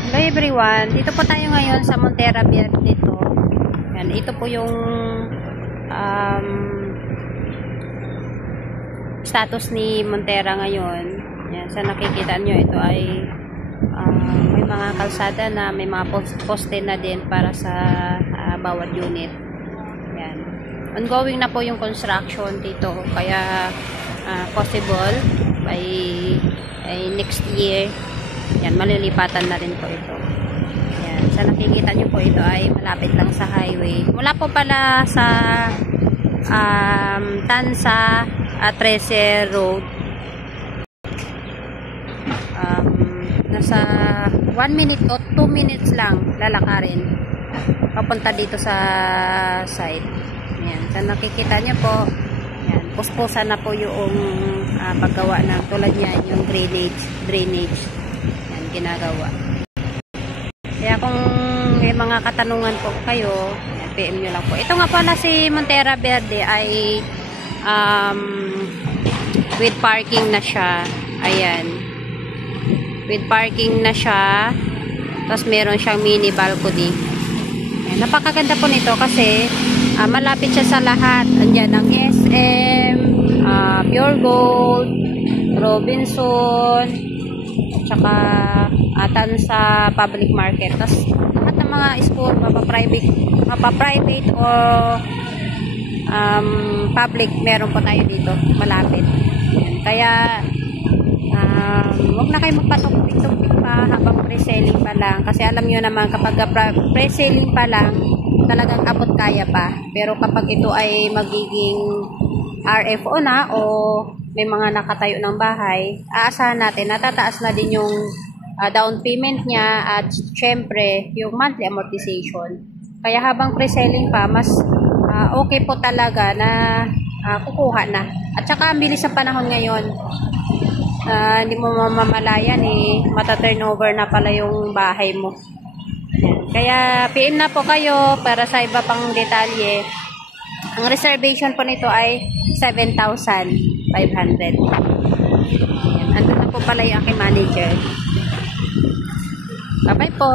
Hello everyone, dito po tayo ngayon sa Montera Verde to. Yan, ito po yung status ni Montera ngayon. Yan, sa nakikita nyo, ito ay may mga kalsada na, may mga poste na din para sa bawat unit. Yan. Ongoing na po yung construction dito, kaya possible by next year. Yan, malilipatan na rin po ito. Yan, sa nakikita nyo po, ito ay malapit lang sa highway. Mula po pala sa Tansa 13 Road. Nasa 1 minute o 2 minutes lang lalakarin papunta dito sa site. Yan, sa nakikita nyo po, yan, puspusan na po yung paggawa ng tulad niyan, yung drainage. Ginagawa. Kaya kung may mga katanungan po kayo, PM nyo lang po. Ito nga pala si Montera Verde ay with parking na siya. Ayan. With parking na siya. Tapos meron siyang mini balcony. Ayan. Napakaganda po nito kasi malapit siya sa lahat. Andyan ang SM, Pure Gold, Robinson, tsaka Tansa public market. Tapos lahat ng mga school, mapa-private o public, meron po tayo dito malapit. Ayan. Kaya huwag na kayo magpatumpik-tumpik pa habang pre-selling pa lang, kasi alam nyo naman kapag pre-selling pa lang talagang abot kaya pa, pero kapag ito ay magiging RFO na o may mga nakatayo ng bahay, aasahan natin natataas na din yung down payment niya at syempre yung monthly amortization. Kaya habang pre-selling pa, mas okay po talaga na kukuha na. At saka ang bilis ng panahon ngayon, hindi mo mamamalayan mata-turnover na pala yung bahay mo. Kaya PM na po kayo para sa iba pang detalye. Ang reservation po nito ay 7,500. Andun na po pala yung aking manager. Bye-bye po.